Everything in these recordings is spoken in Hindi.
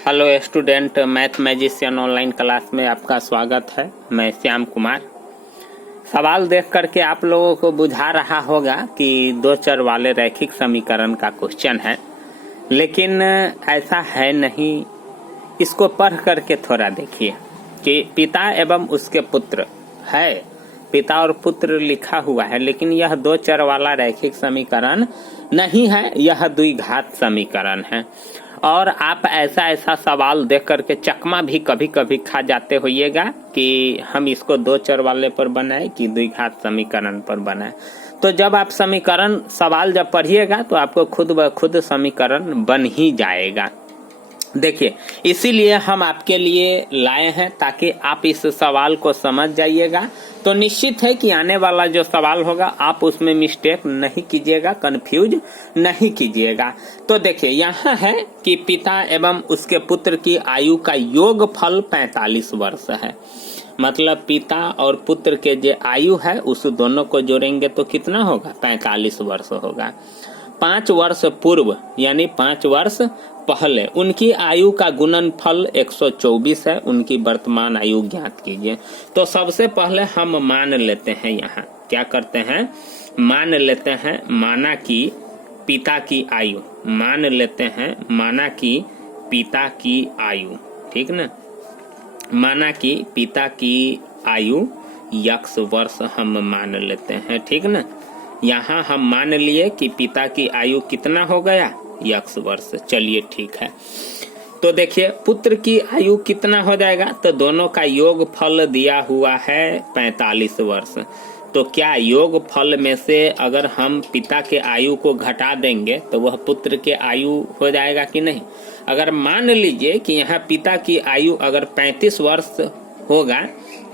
Hello student, math magician online class में आपका स्वागत है। मैं श्याम कुमार। सवाल देख करके आप लोगों को बुझा रहा होगा कि दो चर वाले रैखिक समीकरण का क्वेश्चन है, लेकिन ऐसा है नहीं। इसको पढ़ करके थोड़ा देखिए कि पिता एवं उसके पुत्र है, पिता और पुत्र लिखा हुआ है, लेकिन यह दो चर वाला रैखिक समीकरण नहीं है, यह द्विघात समीकरण है। और आप ऐसा सवाल देख करके चकमा भी कभी कभी खा जाते होइएगा कि हम इसको दो चर वाले पर बनाए कि द्विघात समीकरण पर बनाए। तो जब आप समीकरण सवाल जब पढ़िएगा तो आपको खुद ब खुद समीकरण बन ही जाएगा। देखिए, इसीलिए हम आपके लिए लाए हैं ताकि आप इस सवाल को समझ जाइएगा। तो निश्चित है कि आने वाला जो सवाल होगा आप उसमें मिस्टेक नहीं कीजिएगा, कंफ्यूज नहीं कीजिएगा। तो देखिए, यहाँ है कि पिता एवं उसके पुत्र की आयु का योगफल 45 वर्ष है। मतलब पिता और पुत्र के जो आयु है उस दोनों को जोड़ेंगे तो कितना होगा? 45 वर्ष होगा। 5 वर्ष पूर्व यानी 5 वर्ष पहले उनकी आयु का गुणनफल 124 है। उनकी वर्तमान आयु ज्ञात कीजिए। तो सबसे पहले हम मान लेते हैं, यहाँ क्या करते हैं, मान लेते हैं माना कि पिता की आयु, मान लेते हैं माना कि पिता की आयु, ठीक ना, माना कि पिता की आयु x वर्ष हम मान लेते हैं, ठीक ना। यहाँ हम मान लिए कि पिता की आयु कितना हो गया? x वर्ष। चलिए ठीक है। तो देखिए, पुत्र की आयु कितना हो जाएगा? तो दोनों का योग फल दिया हुआ है 45 वर्ष। तो क्या योग फल में से अगर हम पिता के आयु को घटा देंगे तो वह पुत्र के आयु हो जाएगा कि नहीं? अगर मान लीजिए कि यहाँ पिता की आयु अगर 35 वर्ष होगा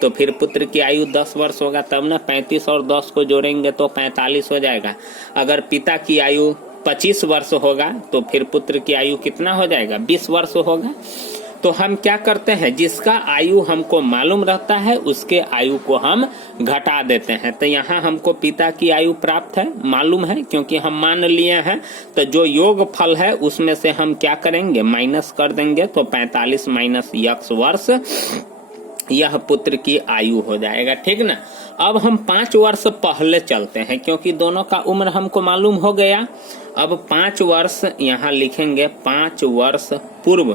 तो फिर पुत्र की आयु 10 वर्ष होगा, तब ना 35 और 10 को जोड़ेंगे तो 45 हो जाएगा। अगर पिता की आयु 25 वर्ष होगा तो फिर पुत्र की आयु कितना हो जाएगा? 20 वर्ष होगा। तो हम क्या करते हैं, जिसका आयु हमको मालूम रहता है उसके आयु को हम घटा देते हैं। तो यहाँ हमको पिता की आयु प्राप्त है, मालूम है, क्योंकि हम मान लिए हैं। तो जो योग फल है उसमें से हम क्या करेंगे? माइनस कर देंगे। तो 45 माइनस x वर्ष यह पुत्र की आयु हो जाएगा, ठीक ना। अब हम 5 वर्ष पहले चलते हैं, क्योंकि दोनों का उम्र हमको मालूम हो गया। अब 5 वर्ष यहाँ लिखेंगे, 5 वर्ष पूर्व,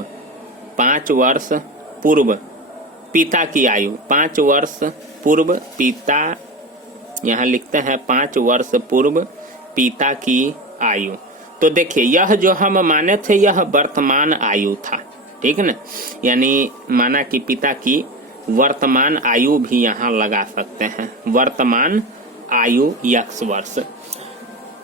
5 वर्ष पूर्व पिता की आयु, 5 वर्ष पूर्व पिता, यहाँ लिखते हैं 5 वर्ष पूर्व पिता की आयु। तो देखिए, यह जो हम माने थे यह वर्तमान आयु था, ठीक ना। यानी माना कि पिता की वर्तमान आयु भी यहाँ लगा सकते हैं, वर्तमान आयु x वर्ष।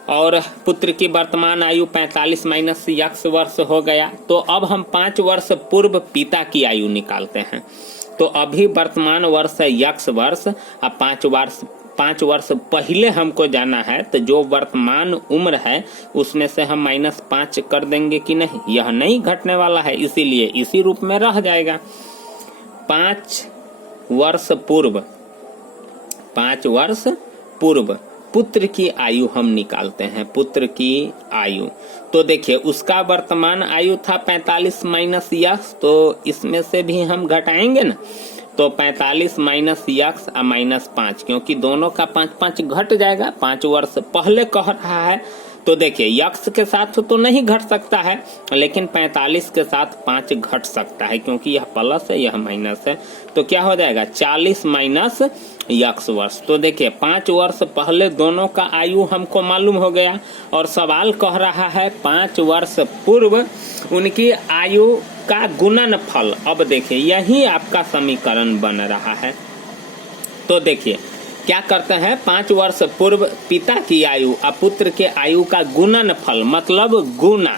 और पुत्र की वर्तमान आयु 45 माइनस x वर्ष हो गया। तो अब हम 5 वर्ष पूर्व पिता की आयु निकालते हैं। तो अभी वर्तमान वर्ष है x वर्ष, अब 5 वर्ष पहले हमको जाना है। तो जो वर्तमान उम्र है उसमें से हम -5 कर देंगे कि नहीं? यह नहीं घटने वाला है, इसीलिए इसी रूप में रह जाएगा। 5 वर्ष पूर्व, 5 वर्ष पूर्व पुत्र की आयु हम निकालते हैं, पुत्र की आयु। तो देखिए, उसका वर्तमान आयु था 45 माइनस x, तो इसमें से भी हम घटाएंगे ना। तो 45 माइनस x -5, क्योंकि दोनों का 5 घट जाएगा। 5 वर्ष पहले कह रहा है, तो देखिए x के साथ तो नहीं घट सकता है, लेकिन 45 के साथ 5 घट सकता है, क्योंकि यह प्लस है यह माइनस है। तो क्या हो जाएगा? 40 माइनस x वर्ष। तो देखिए, 5 वर्ष पहले दोनों का आयु हमको मालूम हो गया, और सवाल कह रहा है 5 वर्ष पूर्व उनकी आयु का गुणनफल। अब देखिए, यही आपका समीकरण बन रहा है। तो देखिए क्या करते हैं, 5 वर्ष पूर्व पिता की आयु और पुत्र के आयु का गुणनफल, मतलब गुना।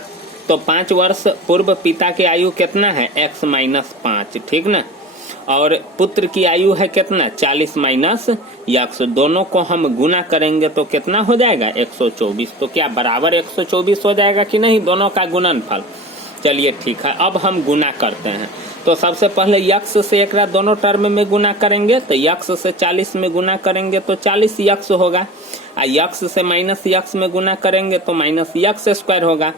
तो 5 वर्ष पूर्व पिता की आयु कितना है? x -5, ठीक ना। और पुत्र की आयु है कितना? 40 माइनस x। दोनों को हम गुना करेंगे तो कितना हो जाएगा? 124। तो क्या बराबर 124 हो जाएगा कि नहीं दोनों का गुणनफल? चलिए ठीक है, अब हम गुना करते हैं। तो सबसे पहले x से एक दोनों टर्म में गुना करेंगे। तो x से 40 में गुना करेंगे तो 40x होगा, और x से -x में गुना करेंगे तो -x² होगा।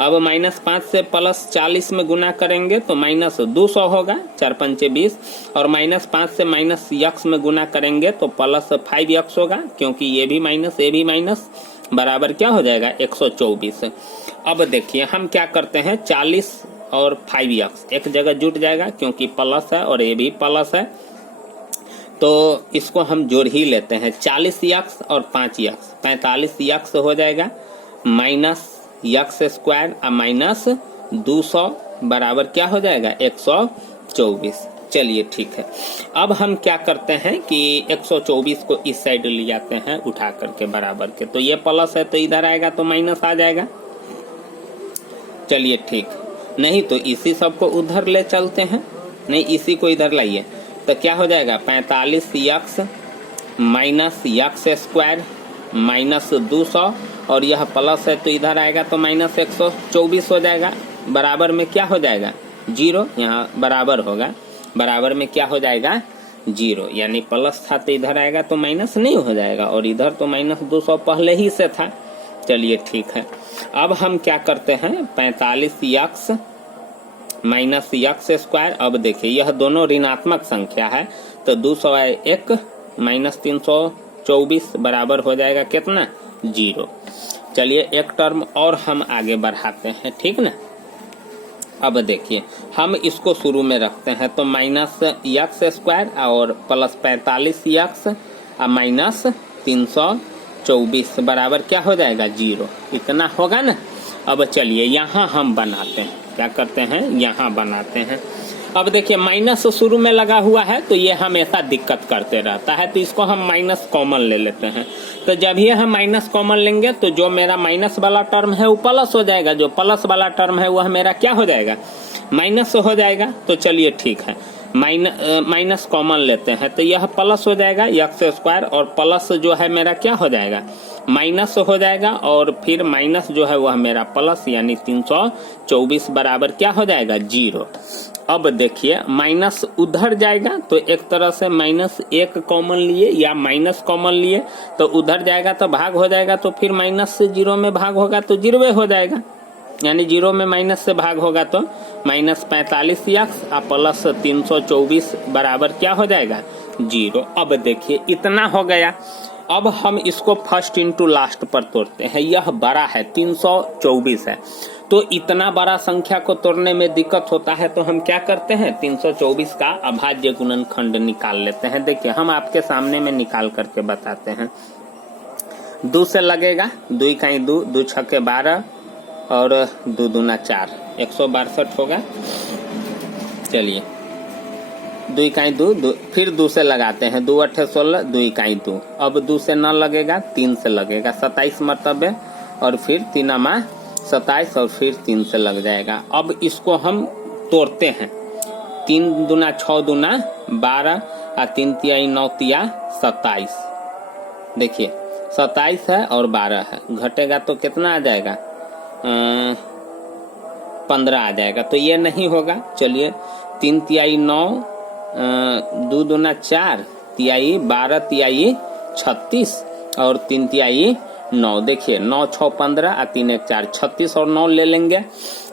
अब -5 से +40 में गुना करेंगे तो -200 होगा, 4 पंचे 20, और -5 से -x में गुना करेंगे तो +5x होगा, क्योंकि ये भी माइनस बराबर क्या हो जाएगा 124। अब देखिए हम क्या करते हैं, 40 और 5x एक जगह जुट जाएगा क्योंकि प्लस है और ये भी प्लस है, तो इसको हम जोड़ ही लेते हैं। 40x और 5x 45x हो जाएगा, -x² और -200 बराबर क्या हो जाएगा 124। चलिए ठीक है, अब हम क्या करते हैं कि 124 को इस साइड ले जाते हैं उठा करके बराबर के, तो ये प्लस है तो इधर आएगा तो माइनस आ जाएगा। चलिए ठीक, नहीं तो इसी सब को उधर ले चलते हैं, नहीं इसी को इधर लाइए तो क्या हो जाएगा 45x -x² -200, और यह प्लस है तो इधर आएगा तो -124 हो जाएगा। बराबर में क्या हो जाएगा 0, यहाँ बराबर होगा, बराबर में क्या हो जाएगा 0, यानी प्लस था तो इधर आएगा तो माइनस नहीं हो जाएगा, और इधर तो -200 पहले ही से था। चलिए ठीक है, अब हम क्या करते हैं 45x -x²। अब देखिए यह दोनों ऋणात्मक संख्या है तो 201 -324 बराबर हो जाएगा कितना 0। चलिए एक टर्म और हम आगे बढ़ाते हैं, ठीक ना। अब देखिए हम इसको शुरू में रखते हैं तो -x² और +45x और -324 बराबर क्या हो जाएगा 0, इतना होगा ना। अब चलिए यहाँ हम बनाते हैं, क्या करते हैं यहाँ बनाते हैं। अब देखिए माइनस शुरू में लगा हुआ है तो ये हमेशा दिक्कत करते रहता है, तो इसको हम माइनस कॉमन ले लेते हैं। तो जब ये हम माइनस कॉमन लेंगे तो जो मेरा माइनस वाला टर्म है वो प्लस हो जाएगा, जो प्लस वाला टर्म है वह मेरा क्या हो जाएगा माइनस हो जाएगा। तो चलिए ठीक है, माइनस कॉमन लेते हैं तो यह प्लस हो जाएगा x² और प्लस जो है मेरा क्या हो जाएगा माइनस हो जाएगा, और फिर माइनस जो है वह मेरा प्लस, यानी 324 बराबर क्या हो जाएगा 0। अब देखिए माइनस उधर जाएगा तो एक तरह से -1 कॉमन लिए या माइनस कॉमन लिए तो उधर जाएगा तो भाग हो जाएगा, तो फिर माइनस से 0 में भाग होगा तो 0 हो जाएगा, यानी 0 में माइनस से भाग होगा तो -45x और +324 बराबर क्या हो जाएगा 0। अब देखिए इतना हो गया। अब हम इसको फर्स्ट इंटू लास्ट पर तोड़ते हैं, यह बड़ा है 324 है, तो इतना बड़ा संख्या को तोड़ने में दिक्कत होता है तो हम क्या करते हैं 324 का अभाज्य गुणनखंड निकाल लेते हैं। देखिए हम आपके सामने में निकाल करके बताते हैं। 2 से लगेगा, 2 का 2, 2 छक्के 12 और 2 दूना 4, 162 होगा। चलिए 2 का 2, फिर 2 से लगाते हैं, 2 8 16, 2 का 2, अब 2 से न लगेगा 3 से लगेगा, 27 मरतबे, और फिर 3 27 और फिर 3 से लग जाएगा। अब इसको हम तोड़ते हैं, 3 दूना 6 दूना 12 और 3 तिहाई 9 तिया 27। देखिए 27 है और 12 है, घटेगा तो कितना आ जाएगा 15 आ जाएगा, तो ये नहीं होगा। चलिए 3 तिहाई 9, 2 दूना 4, तिहाई 12 तिहाई 36 और 3 तिहाई 9। देखिए 9 6 15 और 3 1 4, 36 और 9 ले लेंगे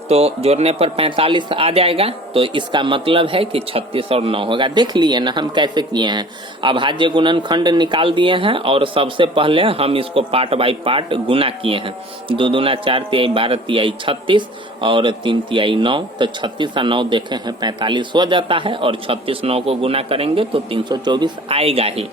तो जोड़ने पर 45 आ जाएगा, तो इसका मतलब है कि 36 और 9 होगा। देख लिए ना हम कैसे किए हैं, अभाज्य गुणनखंड निकाल दिए हैं और सबसे पहले हम इसको पार्ट बाय पार्ट गुना किए हैं। 2 दूना 4 तिहाई 12 तिहाई 36 और 3 तिहाई 9, तो 36 और 9 देखे हैं 45 हो जाता है, और 36 9 को गुना करेंगे तो 324 आएगा ही।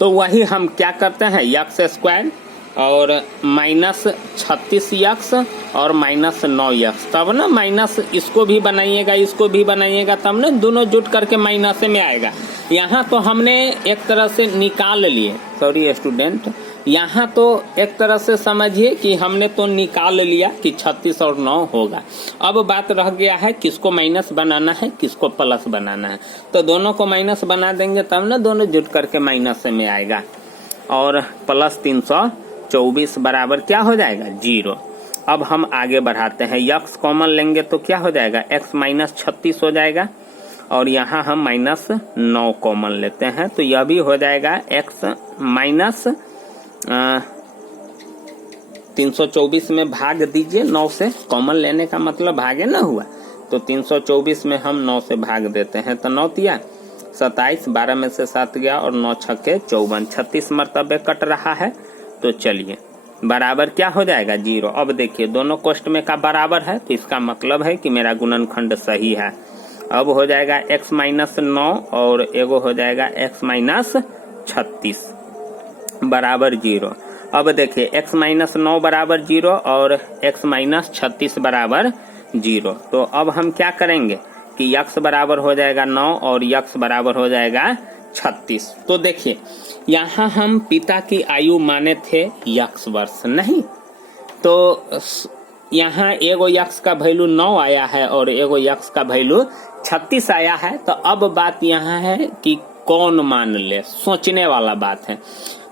तो वही हम क्या करते हैं x² और -36x और -9x, तब ना माइनस इसको भी बनाइएगा इसको भी बनाइएगा, तब ना दोनों जुट करके माइनस में आएगा। यहाँ तो हमने एक तरह से निकाल लिए, सॉरी स्टूडेंट, यहाँ तो एक तरह से समझिए कि हमने तो निकाल लिया कि 36 और 9 होगा। अब बात रह गया है किसको माइनस बनाना है किसको प्लस बनाना है, तो दोनों को माइनस बना देंगे तब ना दोनों जुट करके माइनस में आएगा, और +324 बराबर क्या हो जाएगा 0। अब हम आगे बढ़ाते हैं, x कॉमन लेंगे तो क्या हो जाएगा x -36 हो जाएगा, और यहाँ हम -9 कॉमन लेते हैं तो यह भी हो जाएगा x 324 में भाग दीजिए 9 से, कॉमन लेने का मतलब भागे ना हुआ, तो 324 में हम 9 से भाग देते हैं तो 9 तिया 27, 12 में से 7 गया और 9 छक्के 54, 36 मरतबे कट रहा है। तो चलिए बराबर क्या हो जाएगा 0। अब देखिए दोनों कोष्ठ में का बराबर है तो इसका मतलब है कि मेरा गुणनखंड सही है। अब हो जाएगा x माइनस 9 और एगो हो जाएगा x माइनस 36 बराबर 0। अब देखिए x माइनस 9 बराबर 0 और x माइनस 36 बराबर 0। तो अब हम क्या करेंगे कि x बराबर हो जाएगा 9 और x बराबर हो जाएगा 36। तो देखिए यहाँ हम पिता की आयु माने थे x वर्ष, नहीं तो यहाँ एगो x का वैल्यू 9 आया है और एगो x का वैल्यू 36 आया है। तो अब बात यहाँ है कि कौन मान ले, सोचने वाला बात है।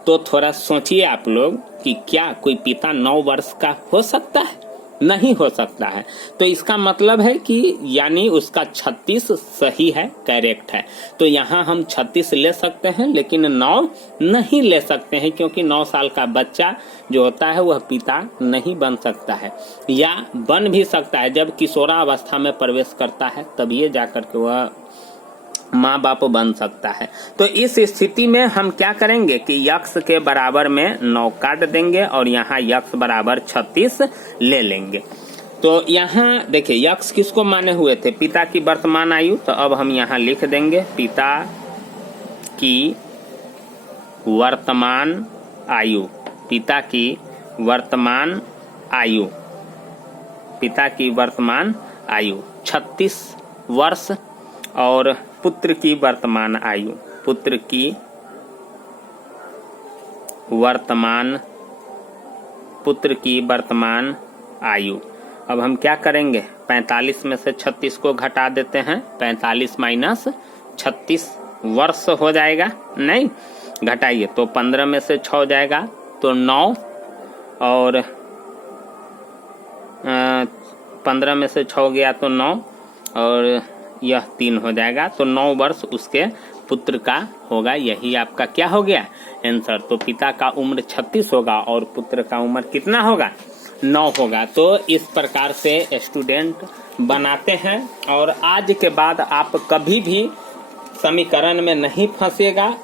तो थोड़ा सोचिए आप लोग कि क्या कोई पिता 9 वर्ष का हो सकता है? नहीं हो सकता है। तो इसका मतलब है कि यानी उसका 36 सही है, करेक्ट है। तो यहाँ हम 36 ले सकते हैं लेकिन 9 नहीं ले सकते हैं, क्योंकि 9 साल का बच्चा जो होता है वह पिता नहीं बन सकता है, या बन भी सकता है जब किशोरावस्था में प्रवेश करता है तभी जाकर के वह माँ बाप बन सकता है। तो इस स्थिति में हम क्या करेंगे कि x के बराबर में 9 काट देंगे और यहाँ x बराबर 36 ले लेंगे। तो यहाँ देखिए x किसको माने हुए थे, पिता की वर्तमान आयु। तो अब हम यहाँ लिख देंगे पिता की वर्तमान आयु, पिता की वर्तमान आयु, पिता की वर्तमान आयु 36 वर्ष और पुत्र की वर्तमान आयु, पुत्र की वर्तमान आयु। अब हम क्या करेंगे 45 में से 36 को घटा देते हैं, 45 माइनस 36 वर्ष हो जाएगा, नहीं घटाइए तो 15 में से 6 जाएगा तो 9 और 15 में से 6 गया तो 9 और यह 3 हो जाएगा। तो 9 वर्ष उसके पुत्र का होगा। यही आपका क्या हो गया आंसर। तो पिता का उम्र 36 होगा और पुत्र का उम्र कितना होगा 9 होगा। तो इस प्रकार से स्टूडेंट बनाते हैं और आज के बाद आप कभी भी समीकरण में नहीं फंसेगा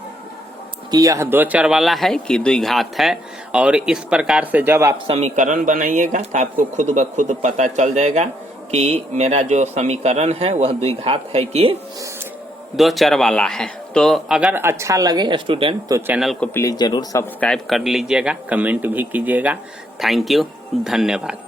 कि यह 2 चर वाला है कि द्विघात है। और इस प्रकार से जब आप समीकरण बनाइएगा तो आपको खुद ब खुद पता चल जाएगा कि मेरा जो समीकरण है वह द्विघात है कि 2 चर वाला है। तो अगर अच्छा लगे स्टूडेंट तो चैनल को प्लीज जरूर सब्सक्राइब कर लीजिएगा, कमेंट भी कीजिएगा। थैंक यू, धन्यवाद।